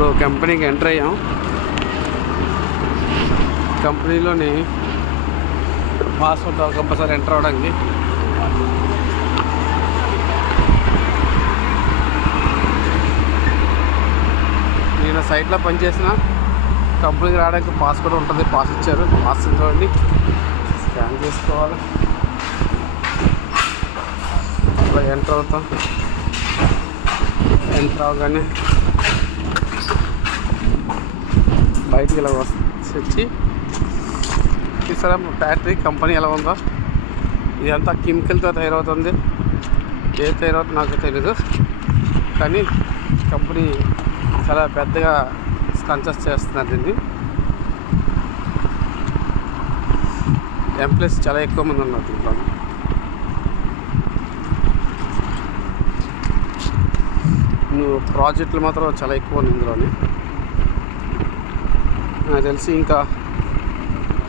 ఇప్పుడు కంపెనీకి ఎంటర్ అయ్యాం. కంపెనీలోని పాస్వర్డ్ కంపల్సరీ ఎంటర్ అవ్వడానికి. నేను సైట్లో పనిచేసిన కంపెనీకి రావడానికి పాస్ కూడా ఉంటుంది. పాస్ ఇచ్చారు. పాస్ చూడండి, స్కాన్ చేసుకోవాలి. అలా ఎంటర్ అవుతాం. ఎంటర్ అవగానే బయటికి ఇలా వచ్చి చూసారా ఫ్యాక్టరీ కంపెనీ ఎలా ఉందో. ఇదంతా కెమికల్తో తయారవుతుంది. ఏ తయారవుతుందో నాకు తెలీదు, కానీ కంపెనీ చాలా పెద్దగా కన్స్ట్రక్ట్ చేస్తున్నారు దీన్ని. ఎంప్లాయీస్ చాలా ఎక్కువ మంది ఉన్నారు దీంట్లో. ప్రాజెక్టులు మాత్రం చాలా ఎక్కువ ఉంది ఇందులోని. నాకు తెలిసి ఇంకా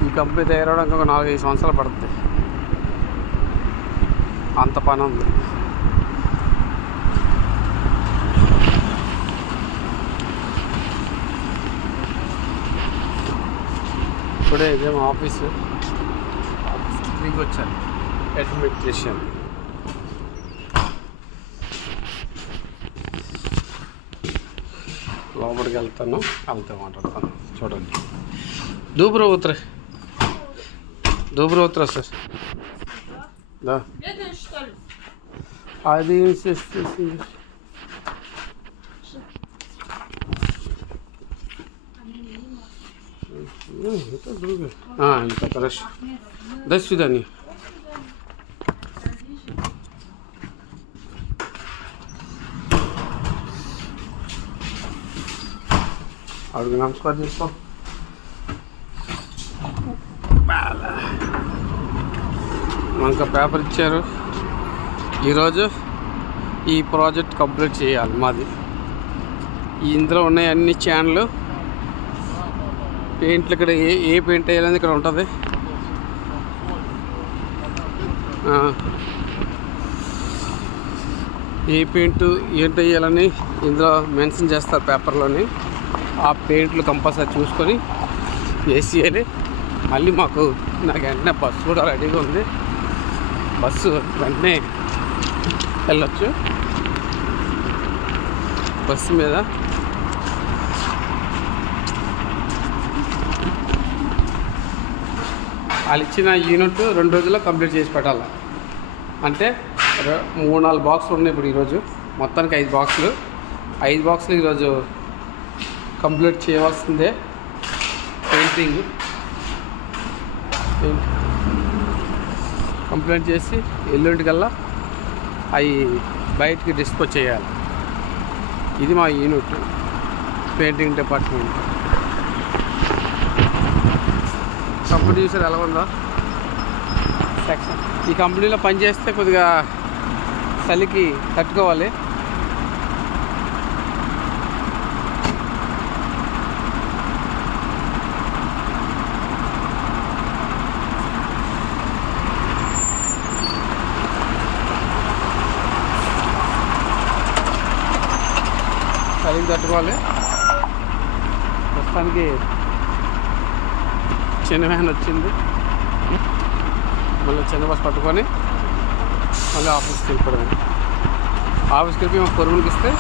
ఈ కంపెనీ తయారవడానికి ఒక 4-5 సంవత్సరాలు పడుతుంది. అంత పని ఉంది. ఇప్పుడే ఇదేమో ఆఫీస్కి వచ్చాను. అడ్మినిస్ట్రేషన్ లోపలికి వెళ్తాను. మాట్లాడతాను. చూడండి. Доброе утро. Доброе утро, сэр. Да. Бегаешь, что ли? Один здесь. Это другое. Это хорошо. До свидания. Аудио нमस्कार చేసుకో. మనకు పేపర్ ఇచ్చారు. ఈరోజు ఈ ప్రాజెక్ట్ కంప్లీట్ చేయాలి మాది. ఇందులో ఉన్నాయి అన్ని ఛానళ్ళు. పెయింట్లు ఇక్కడ ఏ పెయింట్ వేయాలని ఇక్కడ ఉంటుంది. ఏ పెయింట్ ఏంటి వేయాలని ఇందులో మెన్షన్ చేస్తారు పేపర్లోని. ఆ పెయింట్లు కంపల్సరీ చూసుకొని వేసేయాలి. మళ్ళీ నాకు వెంటనే బస్సు కూడా రెడీగా ఉంది. బస్సు వెంటనే వెళ్ళొచ్చు. బస్సు మీద వాళ్ళు ఇచ్చిన యూనిట్ 2 రోజుల్లో కంప్లీట్ చేసి పెట్టాలి. అంటే 3-4 బాక్సులు ఉన్నాయి ఇప్పుడు. ఈరోజు మొత్తానికి 5 బాక్సులు. 5 బాక్సులు ఈరోజు కంప్లీట్ చేయవలసిందే. పెయింటింగ్ కంప్లీట్ చేసి ఎల్లుండికల్లా అవి బయటికి డిస్పోజ్ చేయాలి. ఇది మా యూనిట్, పెయింటింగ్ డిపార్ట్మెంట్. కంపెనీ చూసారు ఎలా ఉందో సెక్షన్. ఈ కంపెనీలో పనిచేస్తే కొద్దిగా చలికి తట్టుకోవాలి. చలికి తట్టుకోవాలి. ప్రస్తుతానికి చిన్న వ్యాన్ వచ్చింది. మళ్ళీ చిన్న బస్ పట్టుకొని మళ్ళీ ఆఫీస్కి వెళ్ళిపోవడం. ఆఫీస్కి వెళ్ళి మా పొరుగులకి ఇస్తే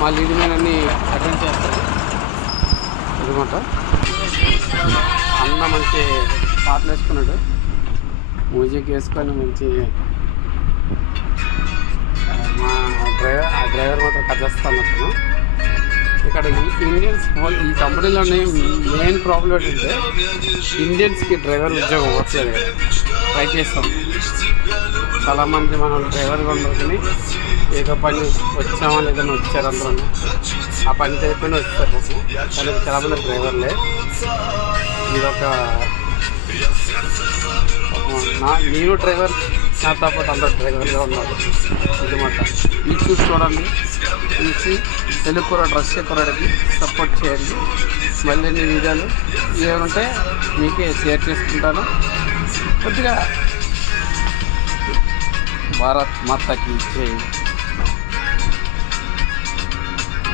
మా లీడ్ మ్యాన్ అన్నీ అటెండ్ చేస్తారు అనమాట. అన్న మంచి పాటలు వేసుకున్నాడు. మ్యూజిక్ వేసుకొని మంచి మా డ్రైవర్ మాత్రం కథేస్తాను. ఇక్కడ ఇండియన్స్ ఈ కంపెనీలోనే మెయిన్ ప్రాబ్లం ఏంటంటే ఇండియన్స్కి డ్రైవర్ ఉద్యోగం ఇవ్వట్లేదు. ట్రై చేస్తాం చాలామంది. మనం డ్రైవర్గా ఉండదు కానీ ఏదో పని వచ్చామా లేదని వచ్చారు అందరూ. ఆ పని అయిపోయినా వచ్చారు. కానీ చాలామంది డ్రైవర్లే. ఇదొక నేను డ్రైవర్, నాతో పాటు అందరూ డ్రైవర్గా ఉన్నారు. ఇదన్నమాట. ఇది చూసి చూడండి. చూసి తెలుగు కుర్రాడు, రష్యా కుర్రాడికి సపోర్ట్ చేయండి. మళ్ళీ వీడియోలు ఏమంటే మీకే షేర్ చేసుకుంటాను. కొద్దిగా భారత్ మాతాకి జై.